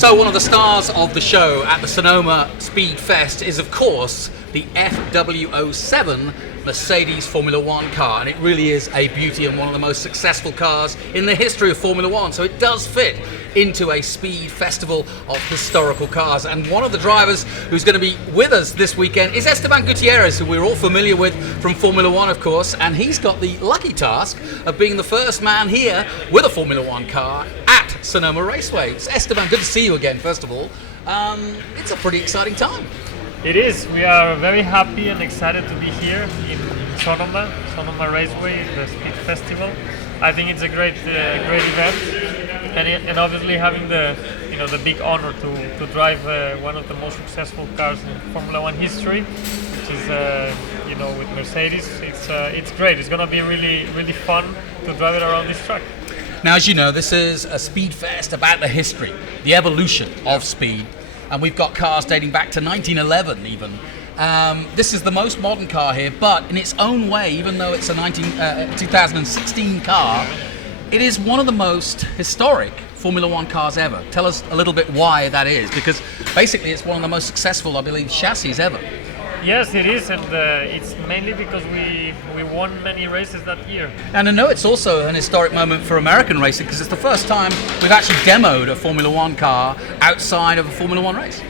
So one of the stars of the show at the Sonoma Speed Fest is, of course, the FW07 Mercedes Formula One car, and it really is a beauty and one of the most successful cars in the history of Formula One, so it does fit into a speed festival of historical cars. And one of the drivers who's going to be with us this weekend is Esteban Gutierrez, who we're all familiar with from Formula One, of course, and he's got the lucky task of being the first man here with a Formula One car at Sonoma Raceway. So Esteban, good to see you again, first of all. It's a pretty exciting time. It is. We are very happy and excited to be here in Sonoma Raceway, the Speed Festival. I think it's a great event, and obviously having the big honor to drive one of the most successful cars in Formula One history, which is with Mercedes. It's great. It's going to be really fun to drive it around this track. Now, as you know, this is a speed fest about the history, the evolution of speed. And we've got cars dating back to 1911 even. This is the most modern car here, but in its own way, even though it's a 2016 car, it is one of the most historic Formula One cars ever. Tell us a little bit why that is, because basically it's one of the most successful, I believe, chassis ever. Yes, it is, and it's mainly because we won many races that year. And I know it's also an historic moment for American racing, because it's the first time we've actually demoed a Formula One car outside of a Formula One race.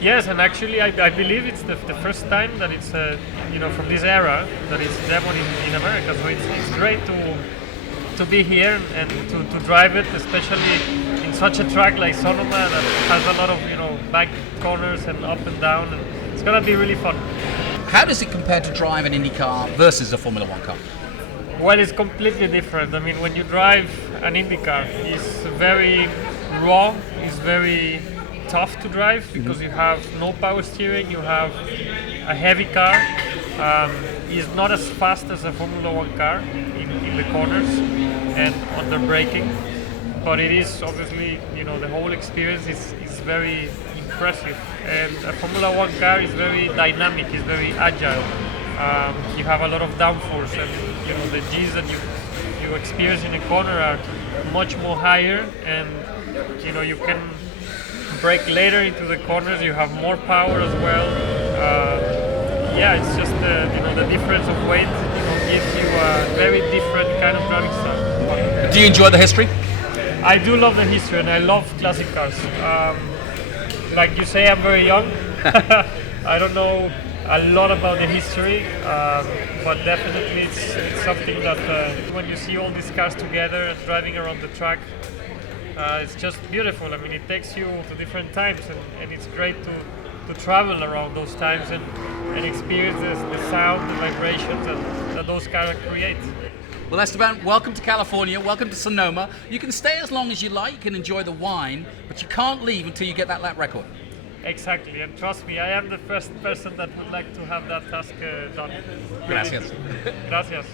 Yes, and actually I believe it's the first time that it's from this era that it's demoed in America. So it's great to be here and to drive it, especially in such a track like Sonoma that has a lot of back corners and up and down. And it's going to be really fun. How does it compare to drive an Indy car versus a Formula One car? Well, it's completely different. I mean, when you drive an Indy car, it's very raw, it's very tough to drive because you have no power steering, you have a heavy car. It's not as fast as a Formula One car in the corners and under braking, but it is obviously, the whole experience is very impressive, and a Formula One car is very dynamic, it's very agile. You have a lot of downforce, and the G's that you experience in a corner are much more higher, and you can brake later into the corners. You have more power as well. It's just the difference of weight gives you a very different kind of driving style. Do you enjoy the history? I do love the history, and I love classic cars. Like you say, I'm very young. I don't know a lot about the history, but definitely it's something that when you see all these cars together and driving around the track, it's just beautiful. I mean, it takes you to different times, and it's great to travel around those times and experience the sound, the vibrations that those cars create. Well, Esteban, welcome to California, welcome to Sonoma. You can stay as long as you like, you can enjoy the wine, but you can't leave until you get that lap record. Exactly, and trust me, I am the first person that would like to have that task done. Gracias. Gracias.